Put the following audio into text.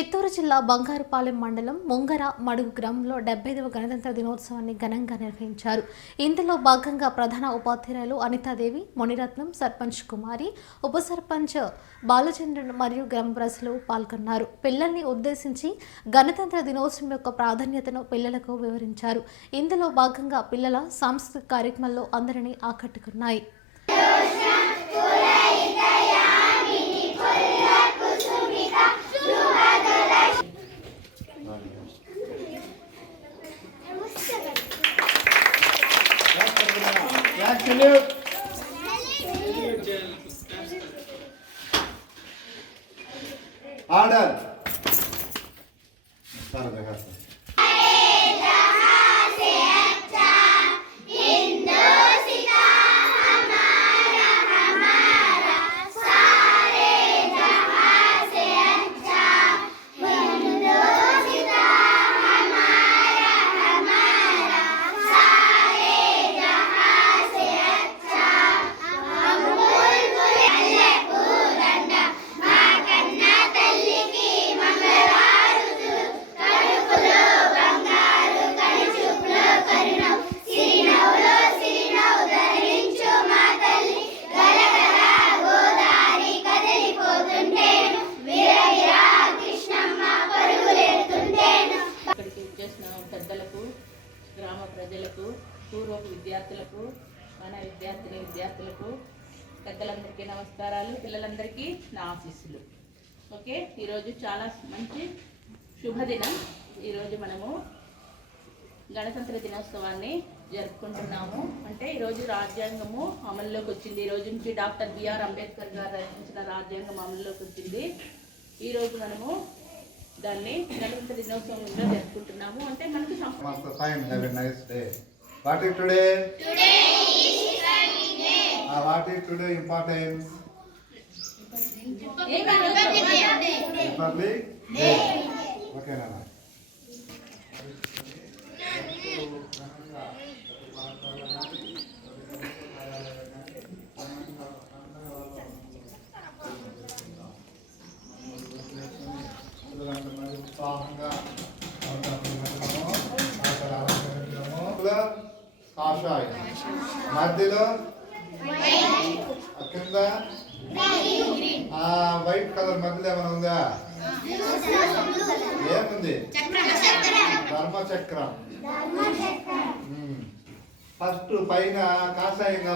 చిత్తూరు జిల్లా బంగారుపాలెం మండలం ముంగర మడుగు గ్రామంలో 75వ గణతంత్ర దినోత్సవాన్ని ఘనంగా నిర్వహించారు. ఇందులో భాగంగా ప్రధాన ఉపాధ్యాయులు అనితాదేవి, మునిరత్నం, సర్పంచ్ కుమారి, ఉప సర్పంచ్ బాలచంద్రన్ మరియు గ్రామ ప్రజలు పాల్గొన్నారు. పిల్లల్ని ఉద్దేశించి గణతంత్ర దినోత్సవం యొక్క ప్రాధాన్యతను పిల్లలకు వివరించారు. ఇందులో భాగంగా పిల్లల సాంస్కృతిక కార్యక్రమాల్లో అందరినీ ఆకట్టుకున్నాయి. Order. పెద్దలకు, గ్రామ ప్రజలకు, పూర్వపు విద్యార్థులకు, మన విద్యార్థులకు పెద్దలందరికీ నమస్కారాలు, పిల్లలందరికీ నా ఆశీస్సులు. ఓకే, ఈరోజు చాలా మంచి శుభదినం. ఈరోజు మనము గణతంత్ర దినోత్సవాన్ని జరుపుకుంటున్నాము. అంటే ఈరోజు రాజ్యాంగము అమల్లోకి వచ్చింది. ఈ రోజు నుంచి డాక్టర్ బిఆర్ అంబేద్కర్ గారు రచించిన రాజ్యాంగం అమల్లోకి వచ్చింది. ఈరోజు మనము దాన్ని గణతంత్ర దినోత్సవంగా జరుపుకుంటున్నాము. అంటే మనకి కాషాయం, మధ్యలో కింద వైట్ కలర్ మధ్యలో ఏమైనా ఉందా? ఏముంది? ధర్మచక్రం. ఫస్ట్ పైన కాషాయం